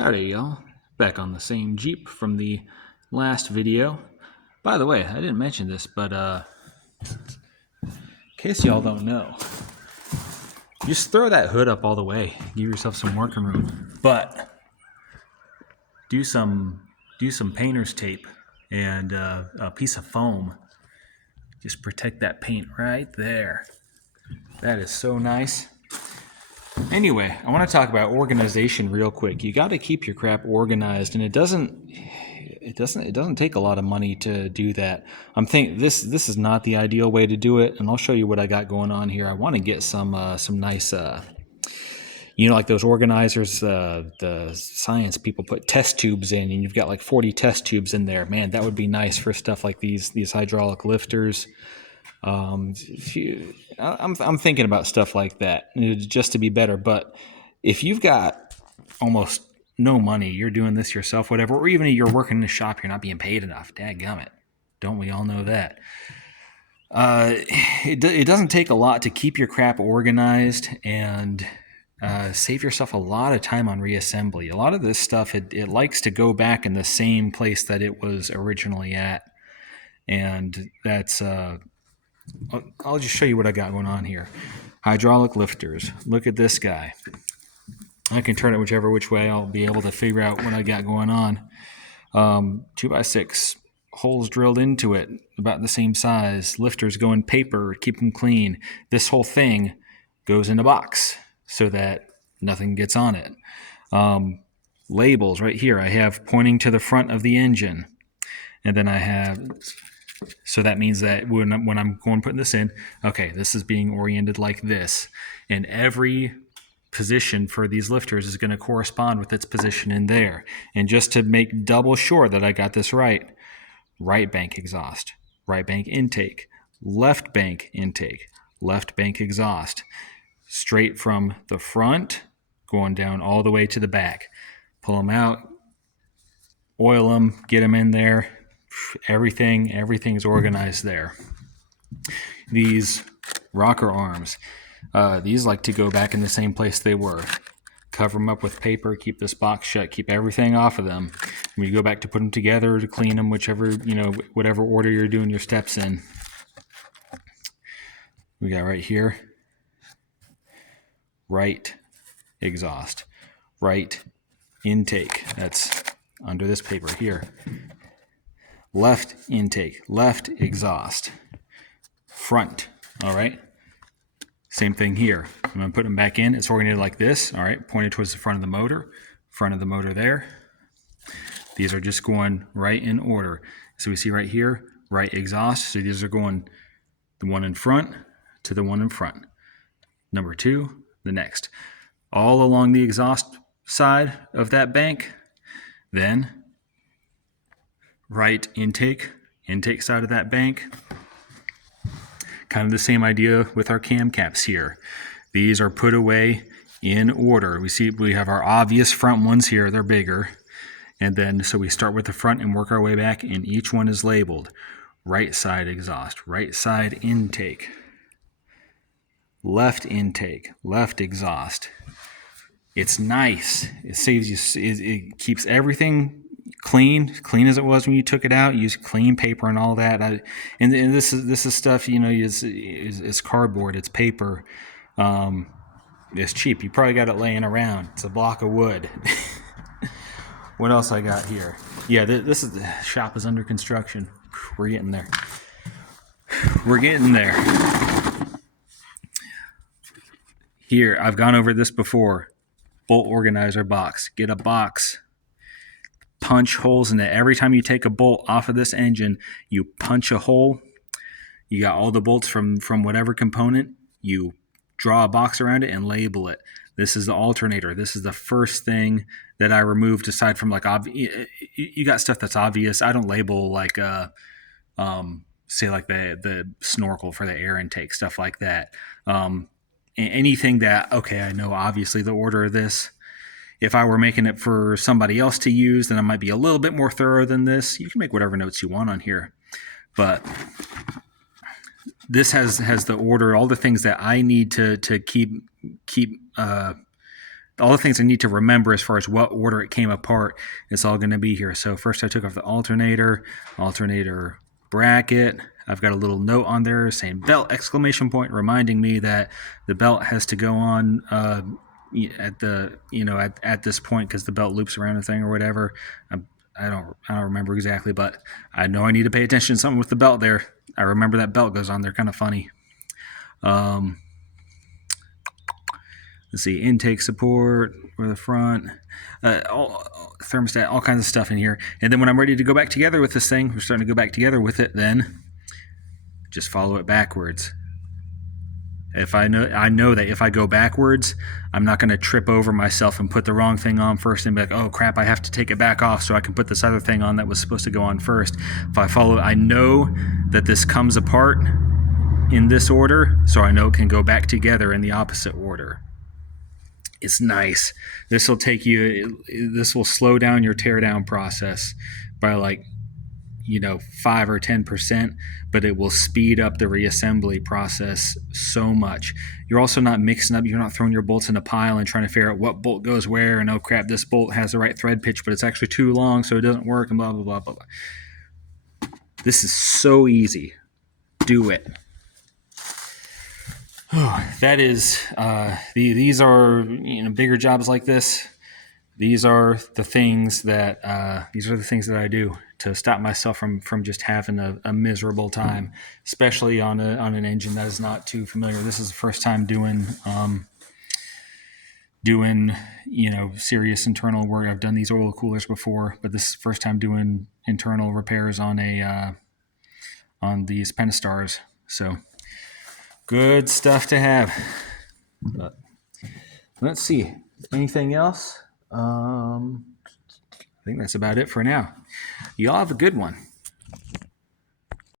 Howdy y'all, back on the same Jeep from the last video. By the way, I didn't mention this, but in case y'all don't know, just throw that hood up all the way, give yourself some working room, but do some painter's tape and a piece of foam. Just protect that paint right there. That is so nice. Anyway, I want to talk about organization real quick. You got to keep your crap organized, and it doesn't take a lot of money to do that. I'm thinking this is not the ideal way to do it, and I'll show you what I got going on here. I want to get some nice like those organizers the science people put test tubes in, and you've got like 40 test tubes in there. Man, that would be nice for stuff like these hydraulic lifters. I'm thinking about stuff like that just to be better. But if you've got almost no money, you're doing this yourself, whatever, or even you're working in a shop, you're not being paid enough. Dadgummit. Don't we all know that? It doesn't take a lot to keep your crap organized and save yourself a lot of time on reassembly. A lot of this stuff, it likes to go back in the same place that it was originally at. And that's... I'll just show you what I got going on here. Hydraulic lifters. Look at this guy. I can turn it which way. I'll be able to figure out what I got going on. 2x6 holes drilled into it, about the same size. Lifters go in paper, keep them clean. This whole thing goes in a box so that nothing gets on it. Labels right here I have pointing to the front of the engine. And then I have... So that means that when I'm going putting this in, okay, this is being oriented like this. And every position for these lifters is going to correspond with its position in there. And just to make double sure that I got this right bank exhaust, right bank intake, left bank intake, left bank exhaust. Straight from the front, going down all the way to the back. Pull them out, oil them, get them in there. Everything's organized there. These rocker arms, these like to go back in the same place they were. Cover them up with paper, keep this box shut, keep everything off of them. When you go back to put them together, to clean them, whatever order you're doing your steps in. We got right here, right exhaust, right intake. That's under this paper here. Left intake, left exhaust, front, all right? Same thing here. I'm going to put them back in. It's oriented like this, all right? Pointed towards the front of the motor there. These are just going right in order. So we see right here, right exhaust. So these are going the one in front to the one in front. Number two, the next. All along the exhaust side of that bank, then right intake side of that bank. Kind of the same idea with our cam caps here. These are put away in order. We have our obvious front ones here, they're bigger. And then, so we start with the front and work our way back, and each one is labeled. Right side exhaust, right side intake, left intake, left exhaust. It's nice. It saves you, it keeps everything clean as it was when you took it out. Use clean paper and all that. And this is stuff, is cardboard. It's paper. It's cheap. You probably got it laying around. It's a block of wood. What else I got here? Yeah, this is the shop is under construction. We're getting there. Here, I've gone over this before. Bolt organizer box. Get a box. Punch holes in it. Every time you take a bolt off of this engine, you punch a hole. You got all the bolts from whatever component. You draw a box around it and label it. This is the alternator. This is the first thing that I removed, aside from like you got stuff that's obvious. I don't label like say like the snorkel for the air intake, stuff like that. Anything that, okay, I know obviously the order of this. If I were making it for somebody else to use, then I might be a little bit more thorough than this. You can make whatever notes you want on here. But this has the order, all the things that I need to keep all the things I need to remember as far as what order it came apart, it's all going to be here. So first I took off the alternator bracket. I've got a little note on there saying belt exclamation point, reminding me that the belt has to go on at this point because the belt loops around the thing or whatever. I don't remember exactly, but I know I need to pay attention to something with the belt there. I remember that belt goes on there, kind of funny. Let's see, intake support for the front, thermostat, all kinds of stuff in here. And then when I'm ready to go back together with this thing, we're starting to go back together with it, then just follow it backwards. If I know that if I go backwards, I'm not going to trip over myself and put the wrong thing on first and be like, oh crap, I have to take it back off so I can put this other thing on that was supposed to go on first. If I follow it, I know that this comes apart in this order, so I know it can go back together in the opposite order. It's nice. This will slow down your teardown process by 5 or 10%, but it will speed up the reassembly process so much. You're also not mixing up, you're not throwing your bolts in a pile and trying to figure out what bolt goes where, and oh crap, this bolt has the right thread pitch, but it's actually too long, so it doesn't work, and blah, blah, blah, blah, blah. This is so easy. Do it. Oh, that is, these are, bigger jobs like this. These are the things that I do to stop myself from just having a miserable time, especially on an engine that is not too familiar. This is the first time doing serious internal work. I've done these oil coolers before, but this is the first time doing internal repairs on these Pentastars. So good stuff to have. But let's see, anything else? I think that's about it for now. Y'all have a good one.